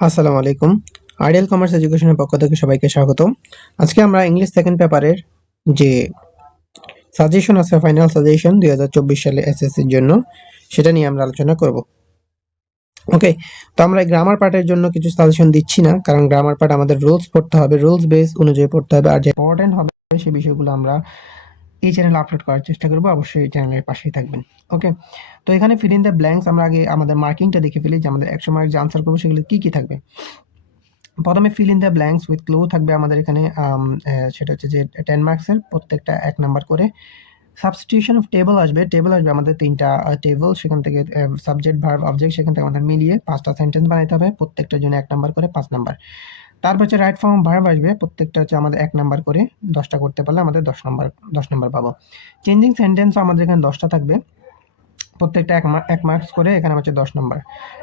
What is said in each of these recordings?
আসসালামু আলাইকুম। Ideal commerce এডুকেশনের পক্ষ থেকে সবাইকে স্বাগতম। আজকে আমরা ইংলিশ সেকেন্ড পেপারের যে সাজেশন আছে, ফাইনাল সাজেশন 2024 সালে এসএসসির জন্য, সেটা নিয়ে আমরা আলোচনা করব। ওকে, তো আমরা গ্রামার পার্টের জন্য কিছু সাজেশন দিচ্ছি না, কারণ গ্রামার পার্ট আমাদের রুলস পড়তে হবে, রুলস বেস অনুযায়ী পড়তে হবে, আর যে ইম্পর্টেন্ট হবে সেই বিষয়গুলো আমরা এই চ্যানেলে আপলোড করার চেষ্টা করব। অবশ্যই এই চ্যানেলের পাশেই থাকবেন। ওকে, তো এখানে ফিল ইন দ্য ব্ল্যাঙ্কস আমরা আগে আমাদের মার্কিংটা দেখে ফেলি যে আমাদের 100 মার্ক যে আনসার করবো সেগুলো কি থাকবে। প্রথমে fill in the blanks with clue থাকবে আমাদের এখানে, সেটা হচ্ছে যে 10 মার্কসের প্রত্যেকটা 1 নাম্বার করে। সাবস্টিটিউশন অফ টেবল আসবে আমাদের 3টা টেবল, সেখান থেকে সাবজেক্ট ভার্ব অবজেক্ট, সেখান থেকে আমাদের মিলিয়ে 5টা সেন্টেন্স বানাইতে হবে, প্রত্যেকটার জন্য 1 নাম্বার করে 5 নাম্বার। তারপর হচ্ছে রাইট ফর্ম ভার্ব আসবে, প্রত্যেকটা হচ্ছে আমাদের 1 নাম্বার করে, 10টা করতে পারলে আমাদের 10 নাম্বার পাবো। চেঞ্জিং সেন্টেন্সও আমাদের এখানে 10টা থাকবে, প্রত্যেকটা 1 মার্কস করে, এখানে হচ্ছে 10 নাম্বার।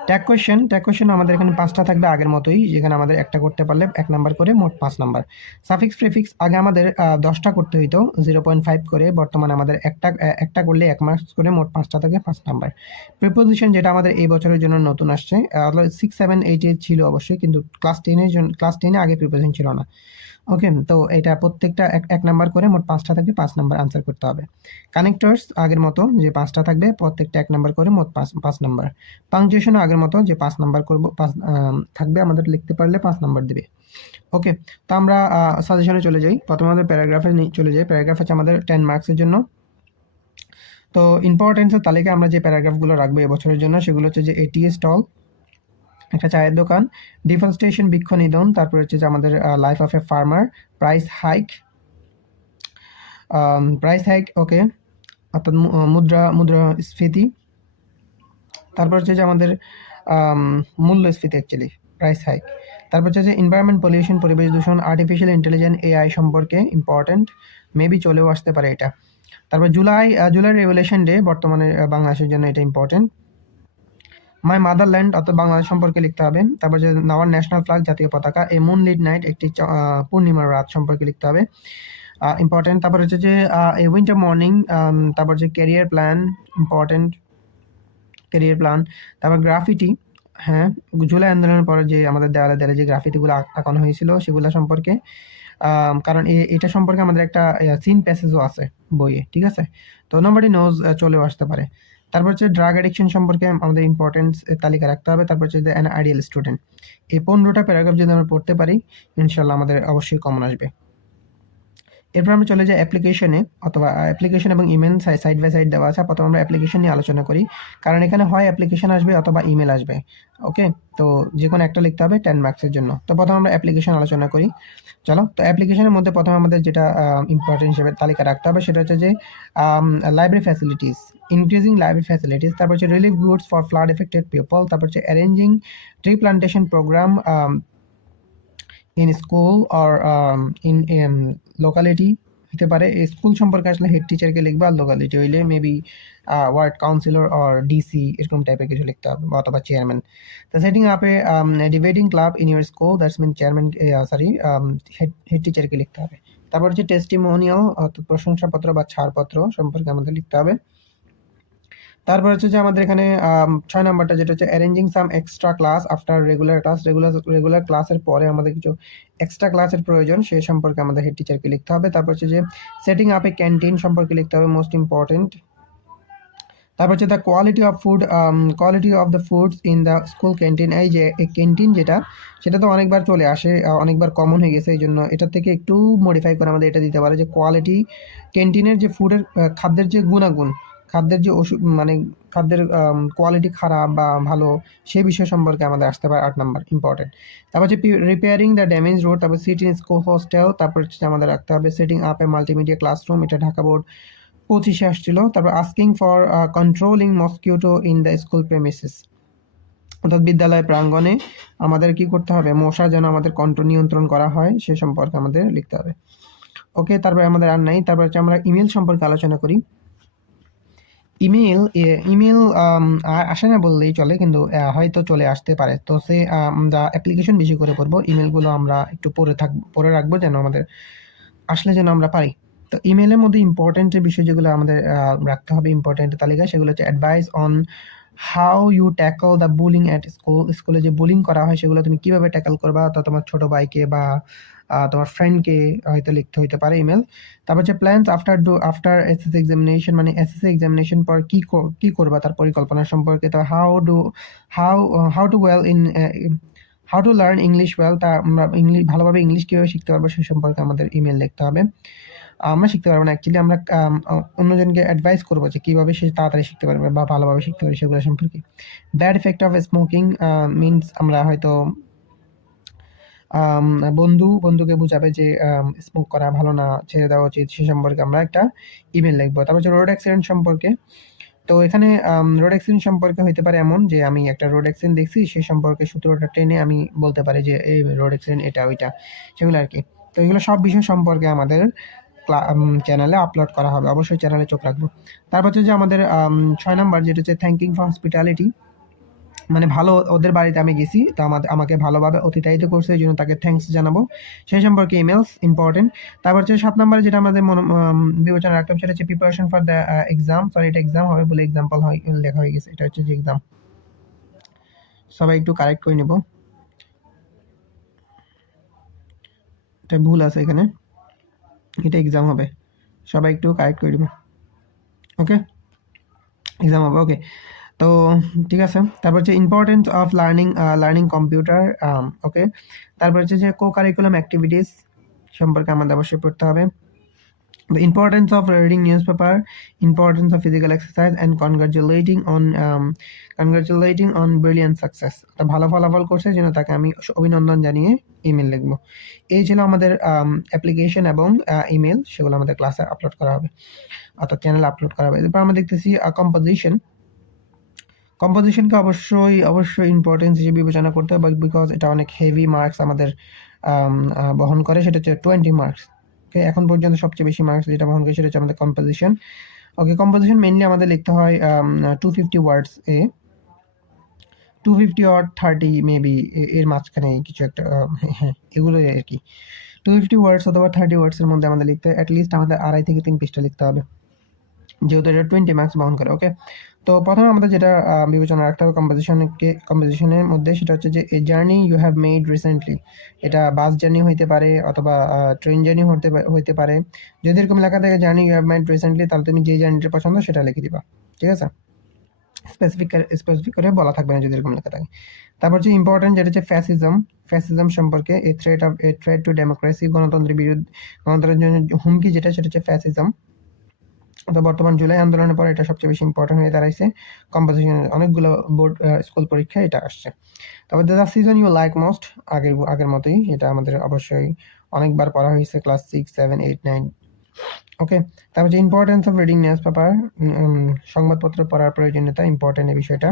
ট্যাগ কোয়েশ্চেন আমাদের এখানে 5টা থাকবে আগের মতোই, যেখানে আমাদের একটা করতে পারলে 1 নাম্বার করে, মোট 5 নাম্বার। সাফিক্স প্রিফিক্স আগে আমাদের 10টা করতে হইতো 0.5 করে, বর্তমানে আমাদের একটা করলে 1 মার্কস করে, মোট 5টা থাকে 5 নাম্বার। প্রিপোজিশন যেটা আমাদের এই বছরের জন্য নতুন আসছে, 6, 7, 8 এ ছিল অবশ্যই, কিন্তু ক্লাস 10 এ আগে প্রিপোজিশন ছিল না। ওকে, তো এটা প্রত্যেকটা 1 নাম্বার করে, মোট 5টা থাকবে, 5 নাম্বার আনসার করতে হবে। কানেক্টরস আগের মতো যে 5টা থাকবে, প্রত্যেকটা 1 নাম্বার করে, মোট 5 নাম্বার। পাংচুয়েশনও আগের মতো যে 5 নাম্বার করব, 5 থাকবে, আমাদের লিখতে পারলে 5 নাম্বার দিবে। ওকে, তো আমরা সাজেশনে চলে যাই। প্রথমে আমাদের প্যারাগ্রাফে চলে যাই। প্যারাগ্রাফ হচ্ছে আমাদের 10 মার্কসের জন্য। তো ইম্পর্টেন্সের তালিকায় আমরা যে প্যারাগ্রাফগুলো রাখবো এবছরের জন্য, সেগুলো হচ্ছে যে এটিএ স্টল, একটা চায়ের দোকান, ডিফরেস্টেশন বৃক্ষ নিধন, তারপর হচ্ছে যে আমাদের life of a farmer, price hike, okay, অর্থাৎ মুদ্রাস্ফীতি, তারপর হচ্ছে যে আমাদের মূল্যস্ফীতি, অ্যাকচুয়ালি প্রাইস হাইক। তারপর হচ্ছে যে এনভায়রনমেন্ট পলিউশন, পরিবেশ দূষণ, আর্টিফিশিয়াল ইন্টেলিজেন্স, এআই সম্পর্কে ইম্পর্টেন্ট, মেবি চলেও আসতে পারে এটা। তারপর জুলাই রেভলিউশন ডে, বর্তমানে বাংলাদেশের জন্য এটা ইম্পর্টেন্ট। মাই মাদারল্যান্ড, অর্থাৎ বাংলাদেশ সম্পর্কে লিখতে হবে। তারপর যে আওয়ার ন্যাশনাল ফ্ল্যাগ, জাতীয় পতাকা, এ মুনলিট নাইট, একটি পূর্ণিমার রাত সম্পর্কে লিখতে হবে, ইম্পর্টেন্ট। তারপর হচ্ছে যে এ উইন্টার মর্নিং, তারপর যে career plan, important, career plan. তারপর গ্রাফিটি, হ্যাঁ, জুলাই আন্দোলনের পরে যে আমাদের দেয়ালে দেয়ালে যে গ্রাফিটিগুলো আঁকানো হয়েছিল সেগুলো সম্পর্কে, কারণ এটা সম্পর্কে আমাদের একটা সিন প্যাসেজও আছে বইয়ে, ঠিক আছে। তো নোবডি নোজ চলেও আসতে পারে। তারপর হচ্ছে ড্রাগ অ্যাডিকশন সম্পর্কে আমাদের ইম্পর্টেন্স তালিকা রাখতে হবে। তারপর হচ্ছে অ্যান আইডিয়াল স্টুডেন্ট, এই 15টা প্যারাগ্রাফ যদি আমরা পড়তে পারি, ইনশাল্লাহ আমাদের অবশ্যই কমন আসবে। এরপর আমরা চলে যাই অ্যাপ্লিকেশনে, অথবা অ্যাপ্লিকেশন এবং ইমেল সাইড বাই সাইড দেওয়া আছে। প্রথমে আমরা অ্যাপ্লিকেশন নিয়ে আলোচনা করি, কারণ এখানে হয় অ্যাপ্লিকেশন আসবে অথবা ইমেল আসবে। ওকে, তো যে কোনো একটা লিখতে হবে 10 মার্কসের জন্য। তো প্রথমে আমরা অ্যাপ্লিকেশন আলোচনা করি, চলো। তো অ্যাপ্লিকেশনের মধ্যে প্রথমে আমাদের যেটা ইম্পর্টেন্ট হিসেবে তালিকা রাখতে হবে, সেটা হচ্ছে যে library facilities, increasing library facilities, তারপর হচ্ছে relief goods for flood affected people, তারপর হচ্ছে arranging tree plantation programme in school or in locality, হতে পারে। স্কুল সম্পর্কে আসলে হেড টিচারকে লিখবা, আর লোকালিটি হইলে maybe ward councillor or DC, এরকম টাইপের কিছু লিখতে হবে, অথবা চেয়ারম্যান। তো setting up a debating club in your school, that's mean chairman, sorry, head টিচারকে লিখতে হবে। তারপর হচ্ছে টেস্টিমোনিয়াল, অর্থাৎ প্রশংসাপত্র বা ছাড়পত্র সম্পর্কে আমাদের লিখতে হবে। তারপর হচ্ছে যে আমাদের এখানে 6 নাম্বারটা, যেটা হচ্ছে arranging some extra class after regular class, regular ক্লাসের পরে আমাদের কিছু এক্সট্রা ক্লাসের প্রয়োজন, সে সম্পর্কে আমাদের হেড টিচারকে লিখতে হবে। তারপর হচ্ছে যে সেটিং আপ এ ক্যান্টিন সম্পর্কে লিখতে হবে, মোস্ট ইম্পর্টেন্ট। তারপর হচ্ছে the quality of food, quality of the foods in the school canteen, এই যে ক্যান্টিন যেটা, সেটা তো অনেকবার চলে আসে, অনেকবার কমন হয়ে গেছে, এই জন্য এটা থেকে একটু মডিফাই করে আমাদের এটা দিতে পারে যে কোয়ালিটি, ক্যান্টিনের যে ফুডের খাদ্যের যে গুণাগুণ, খাদ্যের যে মানে খাদ্যের কোয়ালিটি খারাপ বা ভালো, সেই বিষয় সম্পর্কে আমাদের আসতে পারে 8 নাম্বার, ইম্পর্টেন্ট। তারপর হচ্ছে রিপেয়ারিং দ্য ড্যামেজ রোড, তারপর সিট ইন স্কুল হোস্টেল, তারপর হচ্ছে আমাদের রাখতে হবে সেটিং আপ এ মাল্টিমিডিয়া ক্লাসরুম, এটা ঢাকা বোর্ড 25-এ আসছিল। তারপর asking for controlling mosquito in the school premises, অর্থাৎ বিদ্যালয় প্রাঙ্গণে আমাদের কি করতে হবে, মশা যেন আমাদের নিয়ন্ত্রণ করা হয়, সে সম্পর্কে আমাদের লিখতে হবে। ওকে, তারপরে আমাদের আর নাই। তারপর হচ্ছে আমরা ইমেল সম্পর্কে আলোচনা করি। ইমেল আসে না বললেই চলে, কিন্তু হয়তো চলে আসতে পারে। তো সে আমরা অ্যাপ্লিকেশন বেশি করে পড়বো, ইমেলগুলো আমরা একটু পড়ে রাখবো, যেন আমাদের আসলে যেন আমরা পারি। তো ইমেলের মধ্যে ইম্পর্টেন্ট যে বিষয় যেগুলো আমাদের রাখতে হবে ইম্পর্টেন্ট তালিকায়, সেগুলো হচ্ছে advice on how you tackle the bullying at school, স্কুলে যে বুলিং করা হয় সেগুলো তুমি কিভাবে ট্যাকল করবা, তো তোমার ছোট ভাইকে বা তোমার ফ্রেন্ডকে হয়তো লিখতে হইতে পারে ইমেল। তারপর হচ্ছে প্ল্যানস আফটার এসএসসি এক্সামিনেশন, মানে এসএসসি এক্সামিনেশন পর কি করবা তার পরিকল্পনা সম্পর্কে। তো how to well in how to learn English well, তা আমরা ভালোভাবে ইংলিশ কীভাবে শিখতে পারবো সে সম্পর্কে আমাদের ইমেল লিখতে হবে। আমরা শিখতে পারবো না, অ্যাকচুয়ালি আমরা অন্যজনকে অ্যাডভাইস করবো যে কীভাবে সে তাড়াতাড়ি শিখতে পারবে বা ভালোভাবে শিখতে পারবে সেগুলো সম্পর্কে। Bad effect of smoking means আমরা হয়তো বন্ধুকে বোঝাবে যে স্মোক করা ভালো না, ছেড়ে দেওয়া উচিত, সে সম্পর্কে আমরা একটা ইমেল লিখবো। তারপর হচ্ছে রোড অ্যাক্সিডেন্ট সম্পর্কে। তো এখানে রোড অ্যাক্সিডেন্ট সম্পর্কে হইতে পারে এমন যে আমি একটা রোড অ্যাক্সিডেন্ট দেখছি, সে সম্পর্কে সূত্রটা টেনে আমি বলতে পারি যে এই রোড অ্যাক্সিডেন্ট এটা ওইটা, সেগুলো আর কি। তো এগুলো সব বিষয় সম্পর্কে আমাদের চ্যানেলে আপলোড করা হবে, অবশ্যই চ্যানেলে চোখ রাখবো। তারপর হচ্ছে যে আমাদের 6 নাম্বার যেটা হচ্ছে থ্যাঙ্কিং ফর হসপিটালিটি, মানে ভালো ওদের বাড়িতে আমি গেছি, তো আমাকে ভালোভাবে অতিবাহিত করছে, এই জন্য তাকে থ্যাঙ্কস জানাবো, সেই সম্পর্কে ইমেলস ইম্পর্টেন্ট। তারপর হচ্ছে 7 নম্বরে যেটা আমাদের বিবেচনা রাখতে হবে সেটা হচ্ছে preparation for the exam, sorry এটা এক্সাম হবে বলে এক্সাম্পল লেখা হয়ে গেছে, এটা হচ্ছে যে এক্সাম, সবাই একটু কারেক্ট করে নেব, এটা ভুল আছে এখানে, এটা এক্সাম হবে, সবাই একটু কারেক্ট করে দেবো। ওকে, এক্সাম হবে, ওকে। তো ঠিক আছে। তারপর হচ্ছে ইম্পর্টেন্স অফ লার্নিং কম্পিউটার, ওকে। তারপর হচ্ছে যে কো কারিকুলাম অ্যাক্টিভিটিস সম্পর্কে আমাদের অবশ্যই পড়তে হবে। The importance of reading newspaper, importance of physical exercise, and congratulating on brilliant success. তো ভালো ফলাফল করছে জন্য তাকে আমি অভিনন্দন জানিয়ে ইমেল লিখব। এই ছিল আমাদের অ্যাপ্লিকেশন এবং ইমেল, সেগুলো আমাদের ক্লাসে আপলোড করা হবে অর্থাৎ চ্যানেলে আপলোড করা হবে। এরপর আমরা দেখতেছি কম্পোজিশনকে অবশ্যই ইম্পর্টেন্স হিসেবে বিবেচনা করতে হবে, বিকজ এটা অনেক হেভি মার্কস আমাদের বহন করে, সেটা হচ্ছে 20 মার্কস। ওকে, এখন পর্যন্ত সবচেয়ে বেশি মার্কস যেটা বহন করে সেটা হচ্ছে আমাদের কম্পোজিশন। ওকে, কম্পোজিশন মেইনলি আমাদের লিখতে হয় 250 ওয়ার্ডস এ, 250 or 30 মেবি, এর মাঝখানে কিছু একটা, হ্যাঁ এগুলোই আর কি। 250 ওয়ার্ডস অথবা 30 ওয়ার্ডসের মধ্যে আমাদের লিখতে হয়, অ্যাটলিস্ট আমাদের 2.5 থেকে 3 পৃষ্ঠা লিখতে হবে, যেহেতু এটা 20 মার্কস বহন করে। ওকে, তো প্রথমে আমাদের যেটা বিবেচনা রাখতে হবে কম্পোজিশনের মধ্যে সেটা হচ্ছে যে a journey you have made recently, এটা বাস জার্নি হইতে পারে অথবা ট্রেন জার্নি হইতে পারে। যদি এরকম লেখা থাকে journey you have made recently, তাহলে তুমি যে জার্নিটা পছন্দ সেটা লিখে দিবা, ঠিক আছে, স্পেসিফিক করে বলা থাকবে না যদি এরকম লেখা থাকে। তারপর হচ্ছে ইম্পর্টেন্ট যেটা হচ্ছে ফ্যাসিজম সম্পর্কে, এ থ্রেট টু ডেমোক্রেসি, গণতন্ত্রের জন্য হুমকি যেটা সেটা হচ্ছে ফ্যাসিজম। তো বর্তমান জুলাই আন্দোলনের পর এটা সবচেয়ে বেশি ইম্পর্টেন্ট হয়ে দাঁড়াইছে, কম্পোজিশনের অনেকগুলো বোর্ড স্কুল পরীক্ষায় এটা আসছে। তারপর the season you like most, আগের মতোই, এটা আমাদের অবশ্যই অনেকবার পড়া হয়েছে ক্লাস 6, 7, 8, 9। ওকে, তারপর যে importance of reading news paper, সংবাদপত্র পড়ার প্রয়োজনীয়তা, ইম্পর্টেন্ট এই বিষয়টা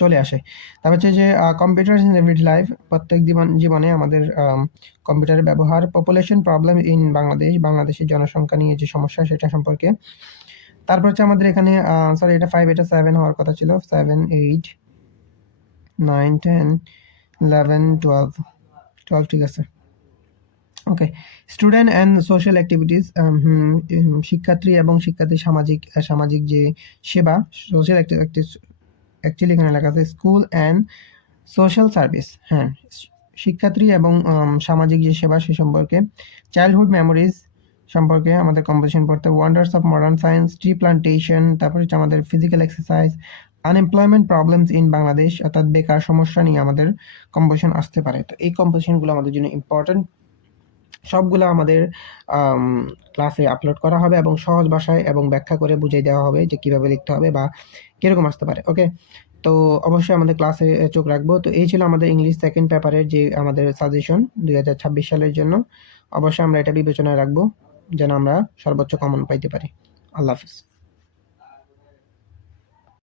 চলে আসে। তারপর হচ্ছে যে কম্পিউটার ইন এভরিডে লাইফ, প্রত্যেক জীবনে আমাদের কম্পিউটারের ব্যবহার। পপুলেশন প্রবলেম ইন বাংলাদেশের জনসংখ্যা নিয়ে যে সমস্যা সেটা সম্পর্কে। তারপর হচ্ছে আমাদের এখানে সরি এটা 5, এটা 7 হওয়ার কথা ছিল, 7, 8, 9, 10, 11, 12, ঠিক আছে। ওকে, স্টুডেন্ট অ্যান্ড সোশ্যাল অ্যাক্টিভিটিস, শিক্ষার্থী এবং শিক্ষার্থী সামাজিক যে সেবা, সোশ্যাল অ্যাক্টিভিটিস, অ্যাকচুয়ালি এখানে লেখা আছে স্কুল অ্যান্ড সোশ্যাল সার্ভিস, হ্যাঁ শিক্ষার্থী এবং সামাজিক যে সেবা সে সম্পর্কে। চাইল্ডহুড মেমোরিজ সম্পর্কে আমাদের কম্পোজিশন পড়তে। Wonders of modern science, tree plantation, তারপর হচ্ছে আমাদের physical exercise, unemployment problems in Bangladesh, অর্থাৎ বেকার সমস্যা নিয়ে আমাদের কম্পোজিশন আসতে পারে। তো এই কম্পোজিশনগুলো আমাদের জন্য ইম্পর্টেন্ট, সবগুলো আমাদের ক্লাসে আপলোড করা হবে এবং সহজ ভাষায় এবং ব্যাখ্যা করে বুঝিয়ে দেওয়া হবে যে কীভাবে লিখতে হবে বা কীরকম আসতে পারে। ওকে, তো অবশ্যই আমাদের ক্লাসে চোখ রাখবো। তো এই ছিল আমাদের ইংলিশ সেকেন্ড পেপারের যে আমাদের সাজেশন 2026 সালের জন্য। অবশ্যই আমরা এটা বিবেচনায় রাখবো যেন আমরা সর্বোচ্চ কমন পাইতে পারি। আল্লাহ হাফিজ।